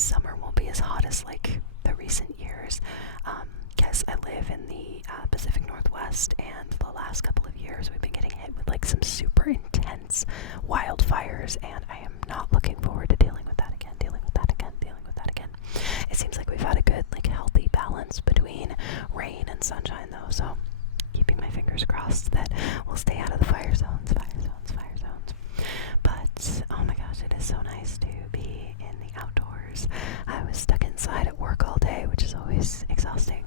this summer won't be as hot as like the recent years. Guess I live in the Pacific Northwest, and the last couple of years we've been getting hit with like some super intense wildfires, and I am not looking forward to dealing with that again, dealing with that again, dealing with that again. It seems like we've had a good, like, healthy balance between rain and sunshine though, so keeping my fingers crossed that we'll stay out of the fire zones, fire zones, fire zones. But oh my gosh, it is so nice to be in the outdoors. I was stuck inside at work all day, which is always exhausting,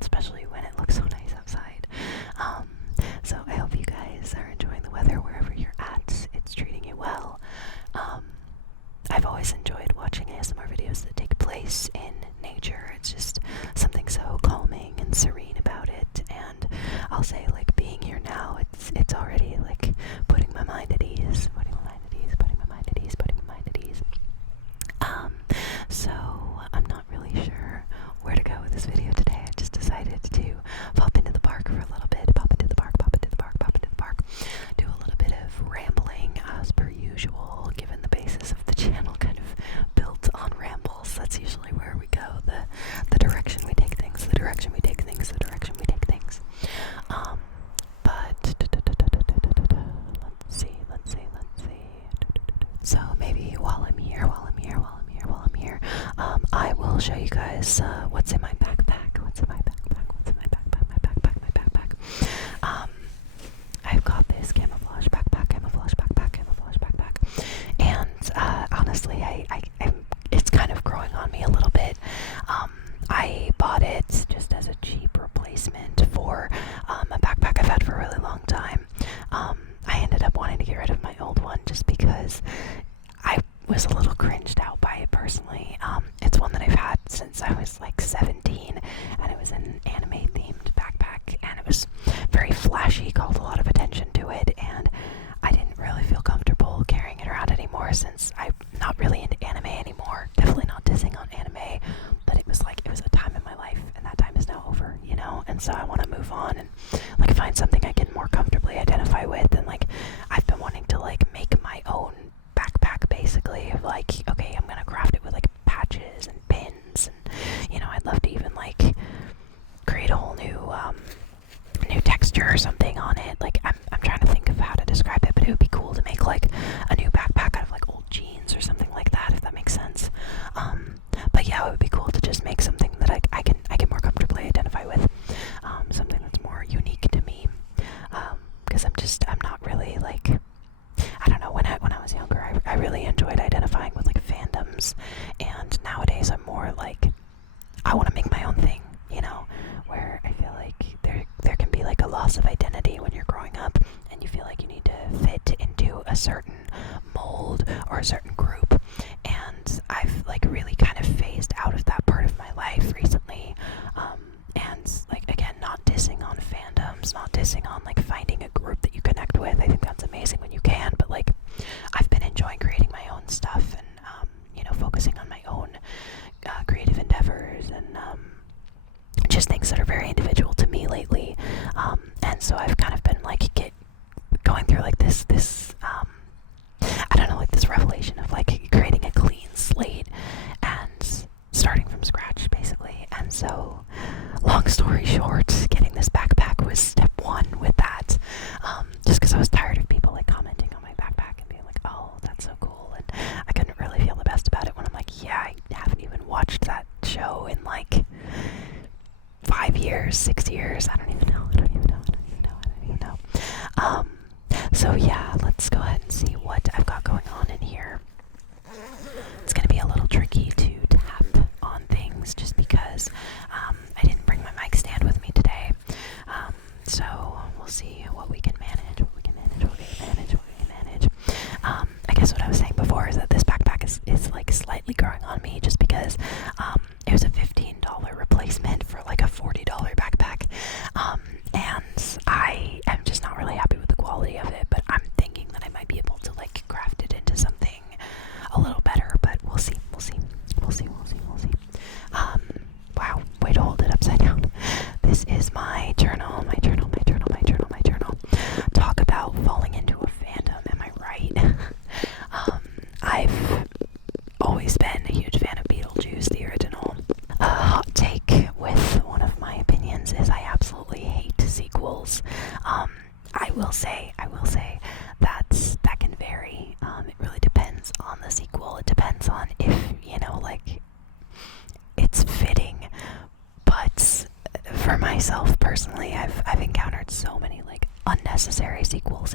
especially when it looks so nice outside. So I hope you guys are enjoying the weather wherever you're at. It's treating you well. I've always enjoyed watching ASMR videos that take place in nature. It's just something so calming and serene about it, and I'll say, like, being here now, it's already like putting my mind at ease, putting my mind at ease, putting my mind at ease, putting my mind at ease. So I'm not really sure where to go with this video today. I just decided to pop into the park for a little bit, pop into the park, pop into the park, pop into the park, do a little bit of rambling as per usual, given the basis of the channel kind of built on rambles. That's usually where we go, the direction we take things, the direction we take things, the direction we take things. But let's see. So maybe while I'm here, I will show you guys what's in my backpack. What's in my backpack? What's in my backpack? My backpack. My backpack. I've got this camouflage backpack, and honestly, it's kind of growing on me a little bit. I bought it just as a cheap replacement for a backpack I've had for a really long time. I ended up wanting to get rid of my old one just because I was a little cringed out by it personally. It's one that I've had since I was like 17, and it was an anime themed backpack, and it was very flashy, called a lot of attention to it, and I didn't really feel comfortable carrying it around anymore since I'm not really into anime anymore. Definitely not dissing on anime, but it was a time in my life, and that time is now over, you know, and so I want to move on and like find something I can more comfortably identify with, and like I've been wanting to like make my own backpack, basically, like, okay, I'm gonna craft it with like patches and pins, and you know, I'd love to even like create a whole new texture or something on it. Like I'm trying to think of how to describe it, but it would be cool to make like a new backpack out of like old jeans or something like that, if that makes sense. But yeah, it would be cool to just make something that I can more comfortably identify with, something that's more unique to me, because I'm not really like, I don't know, when I was younger, I really enjoyed identifying with like fandoms, and nowadays I'm more like, I want to make my own thing, you know, where I feel like there can be like a loss of identity when you're growing up, and you feel like you need to fit into a certain mold or a certain group, and I've like really kind of phased out of that part of my life recently, and like, again, not dissing on fandoms, not dissing on like finding a group that you connect with. I think that's amazing when you can, but like I've been enjoying creating my own stuff, and you know, focusing on my own creative endeavors, and just things that are very individual to me lately, and so I've kind of been like going through like this I don't know, like this revelation of like creating a clean slate and starting from scratch, basically. And so, long story short, getting this backpack was step one with that, just because I was tired of people like commenting on my backpack and being like, oh, that's so cool, and I couldn't really feel the best about it when I'm like, yeah, I haven't even watched that show in like 5 years, 6 years, I don't even know. So yeah, let's go ahead and see what I've got going on in here. It's gonna be a little tricky to tap on things just because I didn't bring my mic stand with me today. So we'll see what we can manage, I guess what I was saying before is that this backpack is like slightly growing on me just because it was a $15 replacement for like a $40 backpack, and I am just not really happy with the quality of it, but I'm thinking that I might be able to like craft it into something a little better, but we'll see. Wow, way to hold it upside down. This is my journal. Talk about falling into a fandom, am I right?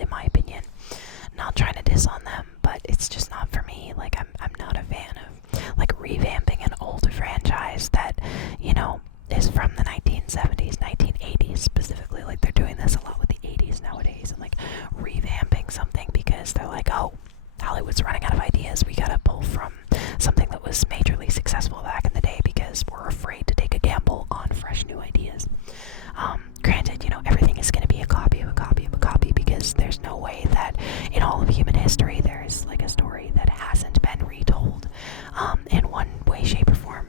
in my opinion. Not trying to diss on them, but it's just not for me. Like, I'm not a fan of, like, revamping an old franchise that, you know, is from the 1970s, 1980s specifically. Like, they're doing this a lot with the 80s nowadays, and, like, revamping something because they're like, oh, Hollywood's running out of ideas. We gotta pull from something that was majorly successful back in the day because we're afraid to take a gamble on fresh new ideas. Granted, you know, everything is going to be a copy of a copy of a copy because there's no way that in all of human history there's like a story that hasn't been retold in one way, shape, or form.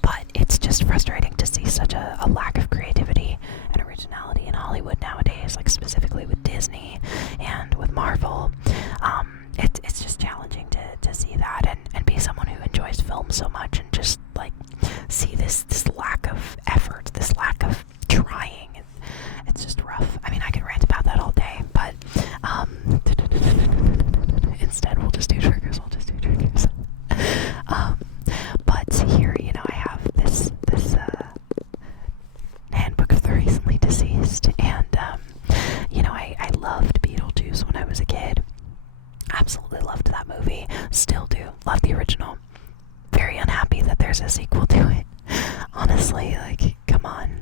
But it's just frustrating to see such a lack of creativity and originality in Hollywood nowadays, like specifically with Disney and with Marvel. It's just challenging to see that and be someone who enjoys film so much and just like see this lack of effort, this lack of trying. It's just rough. I mean, I could rant about that all day, but instead we'll just do triggers. But here, you know, I have this handbook of the recently deceased, and you know, I loved Beetlejuice when I was a kid. Absolutely loved that movie. Still do. Love the original. Very unhappy that there's a sequel to it. Honestly, like, come on,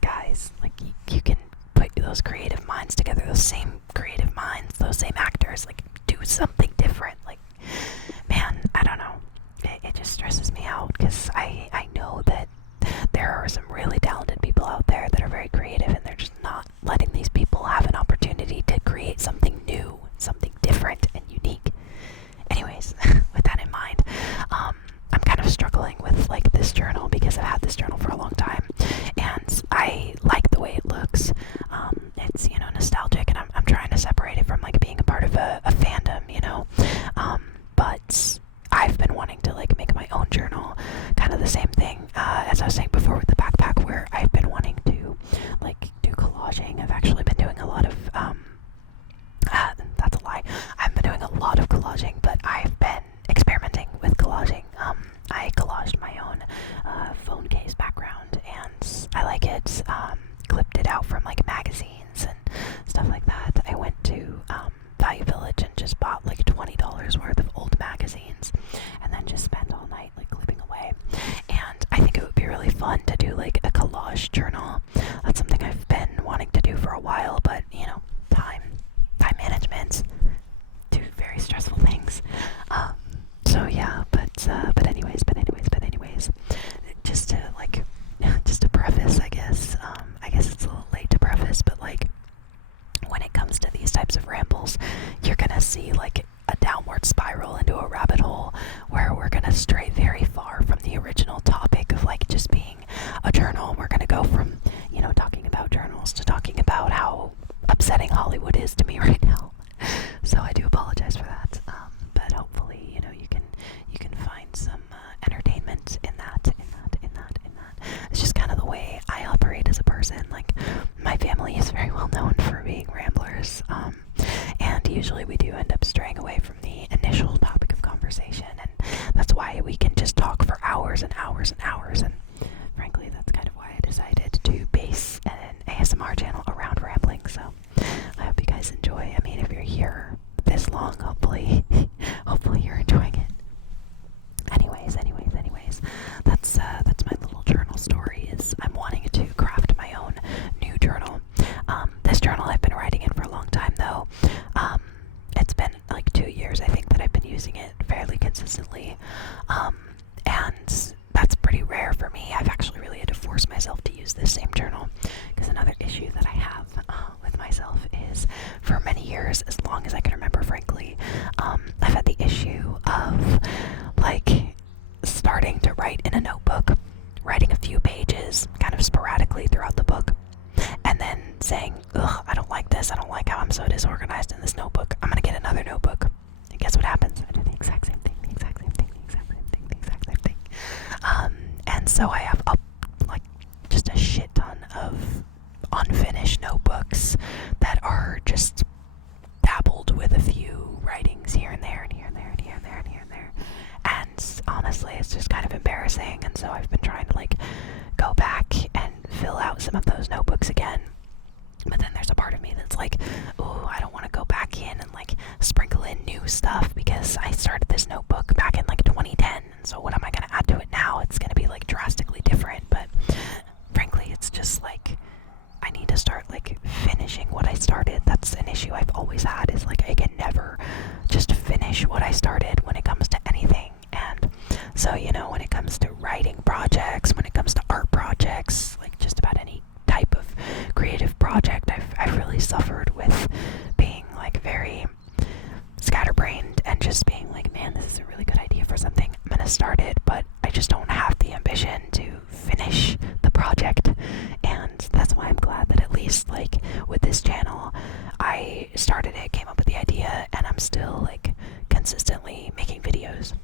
guys. Like, you can put those creative minds together, those same creative minds, those same actors, like, do something different. Like, man, I don't know. It just stresses me out because I know that there are some really talented people out there that are very creative, and they're just not letting these people have an opportunity to create something new, something different and unique. Anyways, with that in mind, I'm kind of struggling with like this journal because I've had this journal for a long time, and I like the way it looks. It's, you know, nostalgic, and I'm trying to separate it from like being a part of a fandom, you know. But I've been wanting to like make my own journal, kind of the same thing as I was saying before with the backpack, where I've been wanting to like do collaging. I've actually been doing a lot of that's a lie. I've been doing a lot of collaging, but I've been experimenting with collaging. I collaged my own phone case background, and I like it. Clipped it out from like magazines and stuff like that. I went to Value Village and just bought like $20 worth of old magazines, and then just spent all night like clipping away. And I think it would be really fun to do like a collage journal. That's something I've been wanting to do for a while, but you know, time management, two very stressful things. So yeah, but anyways, just to like, just to preface, I guess it's a little late to preface, but like, when it comes to these types of rambles, you're gonna see like a downward spiral into a rabbit hole where we're gonna stray very far from the original topic of like just being a journal. We're gonna go from, you know, talking about journals to talking about how upsetting Hollywood is to me right now. So I do apologize for that. But hopefully, you know, you can find some entertainment in that. It's just kind of the way I operate as a person. Like, my family is very well known for being ramblers, and usually we do end up straying away from the initial topic of conversation, and that's why we can just talk for hours and hours and hours. And frankly, that's kind of why I decided to base an ASMR channel around rambling. So I hope you guys enjoy. I mean, if you're here this long, hopefully you're enjoying it. Anyways, that's my little journal story. Is I'm wanting to craft my own new journal. This journal I've been writing in for a long time, though. It's been like 2 years, I think, that I've been using it fairly consistently, and that's pretty rare for me. I've actually really had to force myself to use this same journal, because another issue that I have with myself is, for many years, as long as I can remember, frankly, I've had the issue of like starting to write in a notebook, writing a few pages kind of sporadically throughout the book, and then saying, ugh, I don't like this, I don't like how I'm so disorganized in this notebook, I'm gonna get another notebook. And guess what happens? I do the exact same thing. And so I have like just a shit ton of unfinished notebooks that are just dabbled with a few writings here and there and here and there and here and there and here and there. And honestly, it's just kind of embarrassing, and so I've been trying to like go back and fill out some of those notebooks again. But then there's a part of me that's like, oh, I don't want to go stuff because I started this notebook back in like 2010. And so what am I going to add to it now? It's going to be like drastically different. But frankly, it's just like I need to start like finishing what I started. That's an issue I've always had, is like I can never just finish what I started when it comes to anything. And so, you know, when it comes to writing projects, when it comes to art projects, like just about any type of creative project, I've really suffered with being like very scatterbrained and just being like, man, this is a really good idea for something. I'm gonna start it, but I just don't have the ambition to finish the project. And that's why I'm glad that at least like with this channel, I started it, came up with the idea, and I'm still like consistently making videos.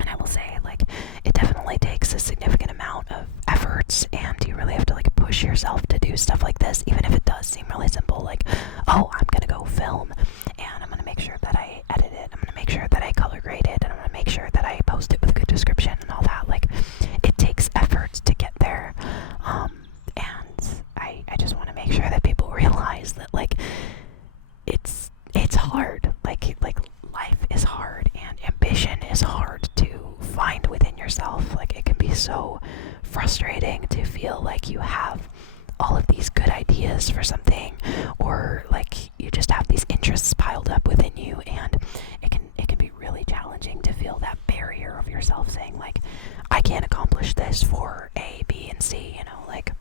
And I will say, like, it definitely takes a significant amount of efforts, and you really have to like push yourself to do stuff like this, even if it does seem really simple. Like, oh, I'm gonna go film, and I'm gonna make sure that I edit it, I'm gonna make sure that I color grade it, and I'm gonna make sure that I post it with a good description and all that. Like, it takes effort to get there, and I just want to make sure that people realize that like it's hard. Like life is hard, and ambition is hard to find within yourself. Like, it can be so frustrating to feel like you have all of these good ideas for something, or like you just have these interests piled up within you, and it can be really challenging to feel that barrier of yourself saying like, I can't accomplish this for A, B, and C, you know. Like,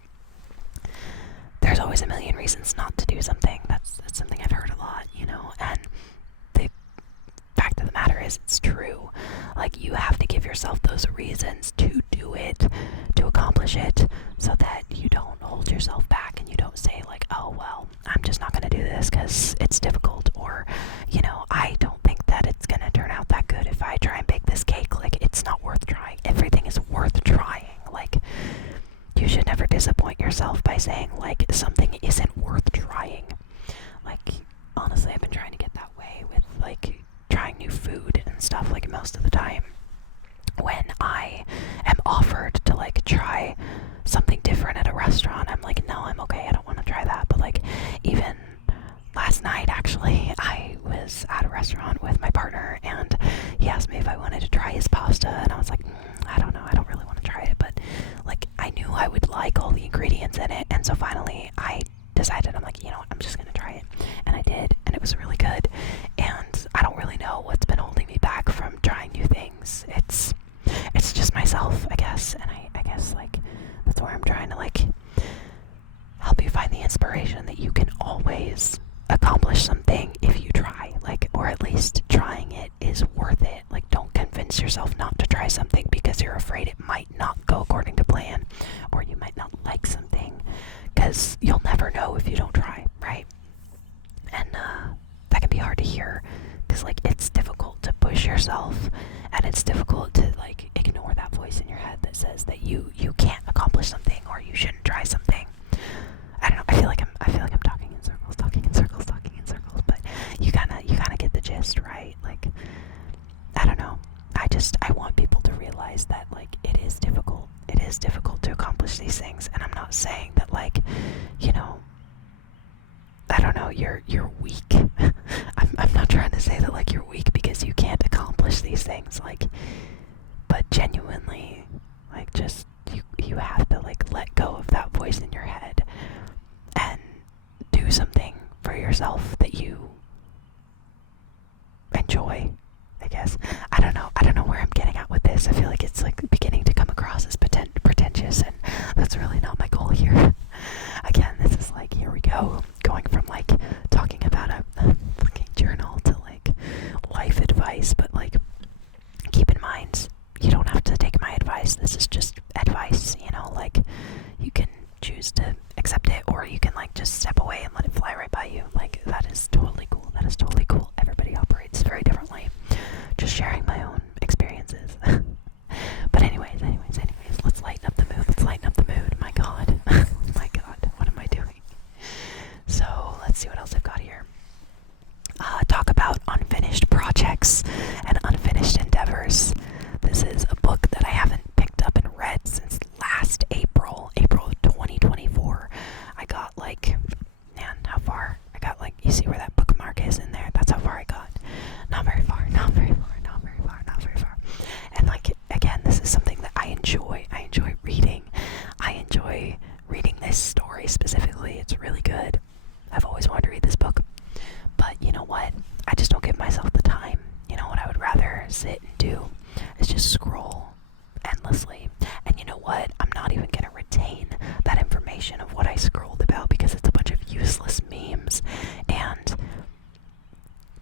there's always a million reasons not to do something. That's something I've heard a lot, you know. And the fact of the matter is, it's true. Like, you have to give yourself those reasons to do it, to accomplish it, so that you don't hold yourself back and you don't say like, oh well, I'm just not going to do this because it's difficult, or, you know, I don't think that it's going to turn out that good if I try and bake this cake. Like, it's not worth trying. Everything is worth trying. Like, you should never disappoint yourself by saying like something isn't worth trying. Like, honestly, I've been trying to get that way with like trying new food and stuff. Like, most of the time when I am offered to like try something different at a restaurant, I'm like, no, I'm okay, I don't want to try that. But like, even last night, actually, I was at a restaurant with my partner, and he asked me if I wanted to try his pasta, and I was like, I don't know, I don't really want to try it, but like, I knew I would like all the ingredients in it, and so finally I decided, I'm like, you know what, I'm just gonna try it. And I did, and it was really good. And I don't really know what's been holding me back from trying new things. It's just myself, I guess. And I guess like that's where I'm trying to like help you find the inspiration that you can always accomplish something if you try, like, or at least trying it is worth it. Like, don't convince yourself not to try something because you're afraid it might not go according to plan, or you might not like something, because you'll never know if you don't try, right? And that can be hard to hear, because like, it's difficult to push yourself, and it's difficult to like ignore that voice in your head that says that you can't accomplish something, or you shouldn't try something. I don't know, I feel like I'm talking in circles, but you kinda get the gist, right? Like, I don't know, I want people to realize that like it is difficult to accomplish these things. And I'm not saying that like, you know, I don't know, you're weak. I'm not trying to say that like you're weak because you can't accomplish these things, like, but genuinely, like, just you have to like let go of that voice in your head and do something for yourself that you enjoy, I guess. I don't know where I'm getting at with this. I feel like it's like beginning to come across as pretentious, and that's really not my goal here. Again, this is like, here we go, going from like talking about a fucking journal to like life advice. But like, keep in mind, you don't have to take my advice. This is just advice, you know. Like, you can choose to accept it, or you can like just step away and let it fly right by you. Like, that is totally cool. Everybody operates very differently. Just sharing my own experiences. But anyways, let's lighten up the mood. My god. My god, what am I doing? So let's see what else I've got here. I just don't give myself the time. You know what I would rather sit and do is just scroll endlessly. And you know what? I'm not even going to retain that information of what I scrolled about because it's a bunch of useless memes and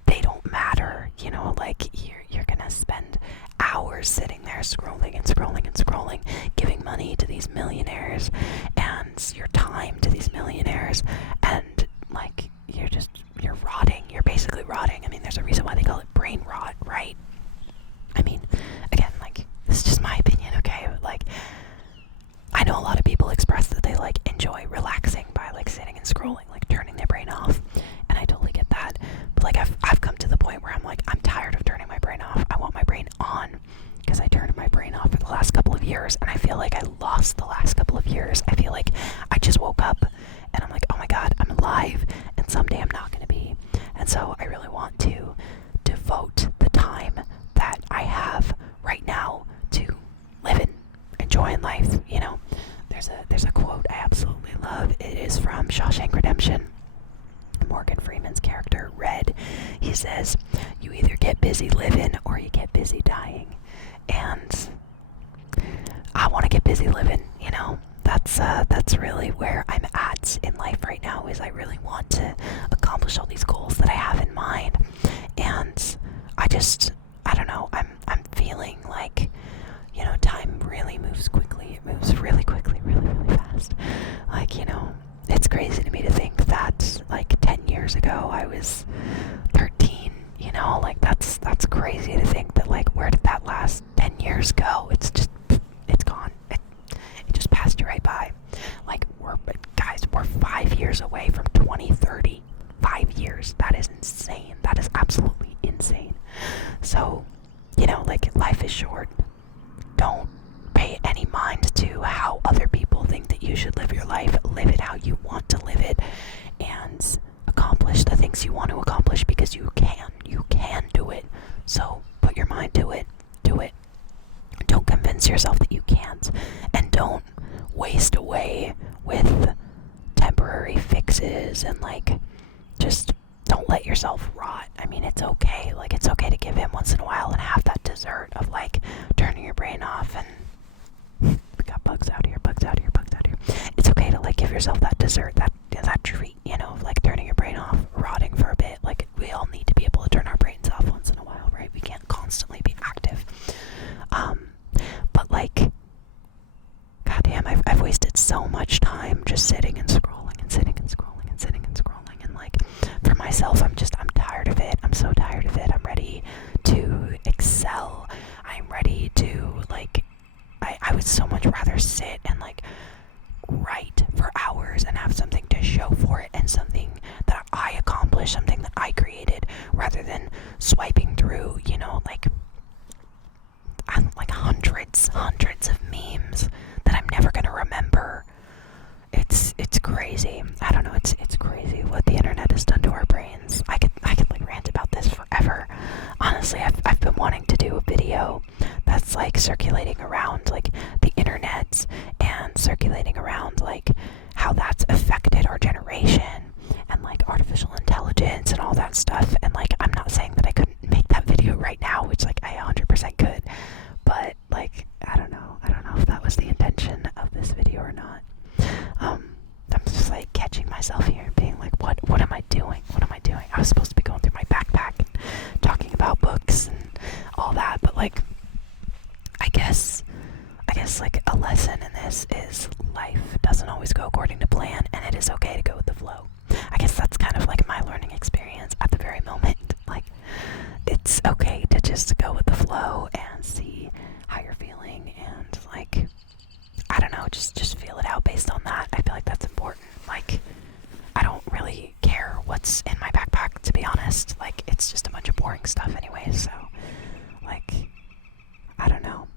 they don't matter. You know, like you're going to spend hours sitting there scrolling and scrolling and scrolling, giving money to these millionaires and your time to these millionaires, and like you're rotting. You're basically rotting. I mean, there's a reason why they call it brain rot, right? I mean, again, like, this is just my opinion, okay? But, like, I know a lot of people express that they, like, enjoy relaxing by, like, sitting and scrolling, like, turning their brain off, and I totally get that. But, like, I've come to the point where I'm like, I'm tired of turning my brain off. I want my brain on, because I turned my brain off for the last couple of years, and I feel like I lost the last couple of years. I feel like I just woke up, and I'm like, oh my god, I'm alive, and someday I'm not going to be. And so I really want to devote the time that I have right now to living, enjoying life. You know, there's a quote I absolutely love. It is from Shawshank Redemption. Morgan Freeman's character, Red, he says, you either get busy living or you get busy dying. And I want to get busy living, you know. That's really where I'm at in life right now, is I really want to accomplish all these goals that I have in mind. And I don't know, I'm feeling like, you know, time really moves quickly. It moves really quickly, really, really fast. Like, you know, it's crazy to me to think that, like, 10 years ago I was 13, you know, like, that's crazy to think that, like, where did that last 10 years go? It's gone. It just passed you right by. Like, we're 5 years away from 2030. 5 years. That is insane. That is absolutely insane. So, you know, like, life is short. Don't pay any mind to how other people think that you should live your life. Live it how you want to live it, and accomplish the things you want to accomplish, because you can do it. So put your mind to it. Do it. Don't convince yourself that you can't, and don't waste away with temporary fixes, and like, just don't let yourself rot. I mean, it's okay. Like, it's okay to give in once in a while and have that dessert of, like, turning your brain off and we got bugs out here, bugs out here, bugs out here. It's okay to, like, give yourself that dessert, that treat, you know, of, like, turning your brain off, rotting for a bit. Like, we all need to be able to turn our brains off once in a while, right? We can't constantly be active. But, like, goddamn, I've wasted so much time just sitting and scrolling and sitting and scrolling and sitting and scrolling, and, like, for myself, I'm tired of it. I'm so tired of it. I'm ready to excel. I'm ready to, like, I would so much rather sit and, like, write for hours and have something to show for it, and something that I accomplished, something that I created, rather than swiping through, you know, like hundreds of memes that I'm never gonna remember. It's crazy. I don't know, it's crazy what the internet has done to our brains. I could like rant about this forever. Honestly, I've been wanting to do a video that's like circulating around like the internet, and circulating around like how that's affected our generation, and like artificial intelligence and all that stuff. And like, I'm not saying that I couldn't make that video right now, which like I 100% could, but like, I don't know if that was the intention of this video or not. I'm just like catching myself here and being like, what am I doing? What am I doing? I was supposed to be going through my backpack and talking about books and all that, but like, I guess like a lesson in this is life doesn't always go according to plan, and it is okay to go with the flow. I guess that's kind of like my learning experience at the very moment. Like, it's okay to just go with the flow and see how you're feeling, and like, I don't know, just feel it out based on that. I feel like that's important. Like, I don't really care what's in my backpack, to be honest. Like, it's just a bunch of boring stuff anyways, so like, I don't know.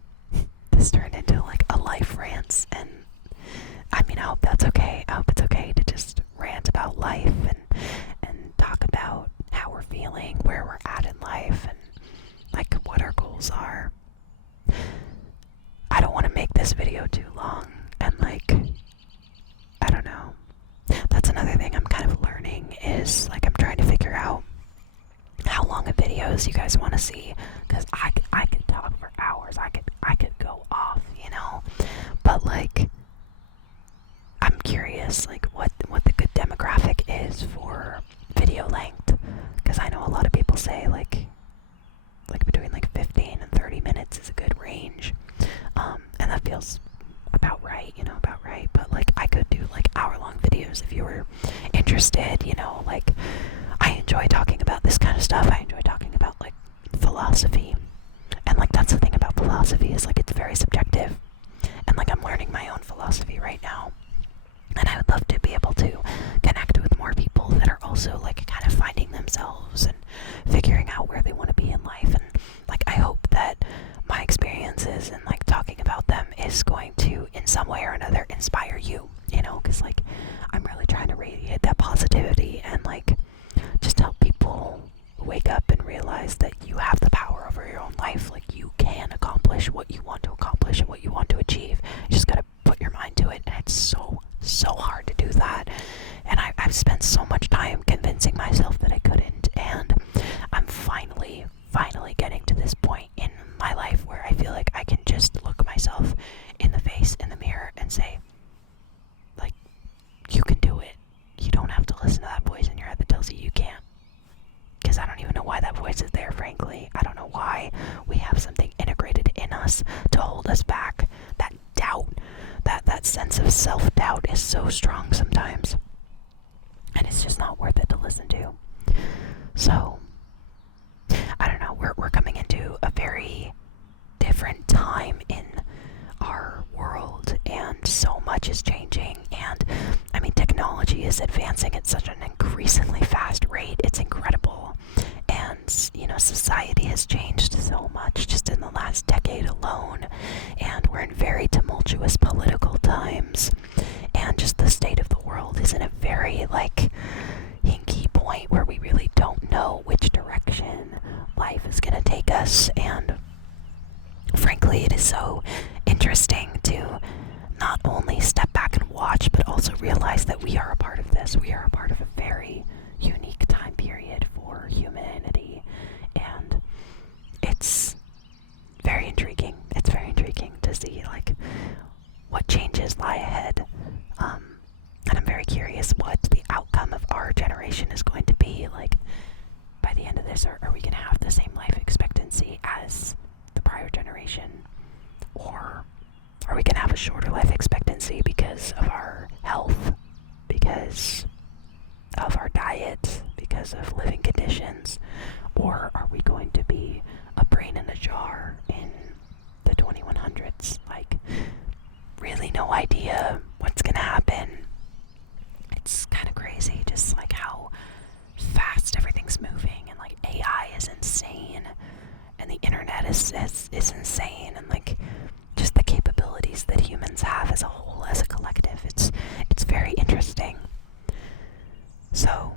This turned into like a life rant, and I mean, I hope that's okay. I hope it's okay to just rant about life and talk about how we're feeling, where we're at in life, and like what our goals are. I don't want to make this video too long, and like, I don't know. That's another thing I'm kind of learning, is like, I'm trying to figure out how long of videos you guys want to see, because I could talk for hours. I could go off, you know. But like, I'm curious, like what the good demographic is for video length, because I know a lot of people say like between like 15 and 30 minutes is a good range, and that feels about right, you know, about right. But like, I could do like hour-long videos if you were interested, you know. Like, I enjoy talking about this kind of stuff. I enjoy talking about like philosophy, and like that's the thing about philosophy, is like it's very subjective, and like I'm learning my own philosophy right now. And I would love to be able to connect with more people that are also like kind of finding themselves and figuring out where they want to be in life. And like, I hope that my experiences and like talking about them is going to, in some way or another, inspire you, you know, because like I'm really trying to radiate that positivity and like just help people wake up and realize that you have the power over your own life. Like, you can accomplish what you want to accomplish and what you want to achieve. You just gotta put your mind to it, and it's so hard to do that. And I've spent so much time convincing myself that I couldn't, and I'm finally getting to this point in my life where I feel like I can just look myself in the face in the mirror and say, like, you can do it. You don't have to listen to that voice in your head that tells you you can't. Because I don't even know why that voice is there, frankly. I don't know why we have something integrated in us to hold us back. That doubt, that sense of self-doubt is so strong sometimes. And it's just not worth it to listen to. So, I don't know, we're coming into a very different time in our world, and so much is changing. And I mean, technology is advancing at such an increasingly fast rate. It's incredible. And you know, society has changed so much just in the last decade alone, and we're in very tumultuous political times, and just the state of the world is in a very like hinky point where we really don't know which direction life is going to take us. And frankly, it is so interesting to not only step back and watch, but also realize that we are a part of this. We are a part of a very unique time period for humanity, and it's very intriguing. It's very intriguing to see like what changes lie ahead. And I'm very curious what the outcome of our generation is going to be. Like, by the end of this, are we going to have the same life expectancy as the prior generation? Or are we going to have a shorter life expectancy because of our health, because of our diet, because of living conditions? Or are we going to be a brain in a jar in the 2100s? Like, really no idea what's going to happen. It's kind of crazy, just like how fast everything's moving, and like AI is insane, and the internet is insane, and like just the capabilities that humans have as a whole, as a collective. It's very interesting. So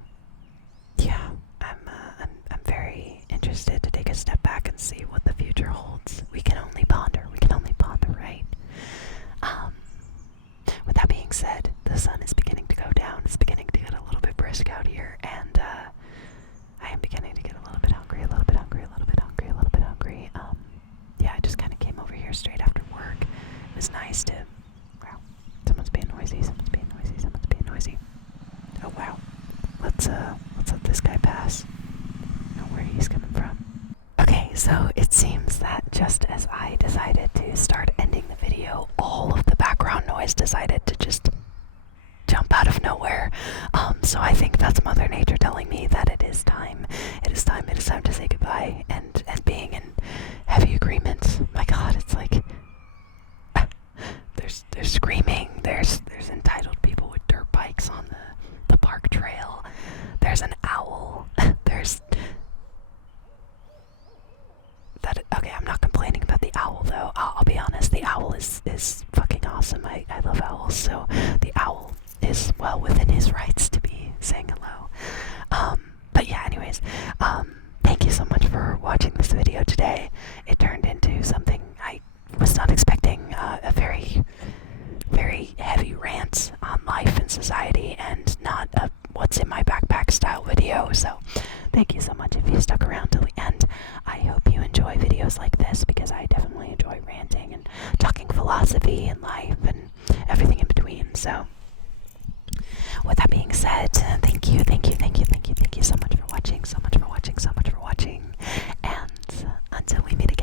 yeah, I'm very interested to take a step back and see what the future holds. We can only ponder, right? With that being said, the sun is beginning to go down. It's beginning to get a little bit brisk out here, and I am beginning to get a little bit hungry. Yeah, I just kind of came over here straight after work. It was nice to, wow, someone's being noisy. Oh wow, let's let this guy pass. Know where he's coming from. Okay, so it seems that just as I decided to start ending the video, all of the background noise decided to just jump out of nowhere. So I think that's Mother Nature telling me that it is time to say goodbye, and being in heavy agreement. My God, it's like there's screaming, there's entitled people with dirt bikes on the park trail, there's an owl, there's that. Okay, I'm not complaining about the owl though. I'll be honest, the owl is fucking awesome. I love owls, so the owl is well within his rights to be saying hello. But yeah, anyways, thank you so much for watching this video today. It turned into something I was not expecting, a very, very heavy rant on life and society, and not a what's in my backpack style video. So Thank you so much if you stuck around till the end. I hope you enjoy videos like this because I definitely enjoy ranting and talking philosophy and life and everything in between. So, with that being said, thank you so much for watching, so much for watching. And until we meet again.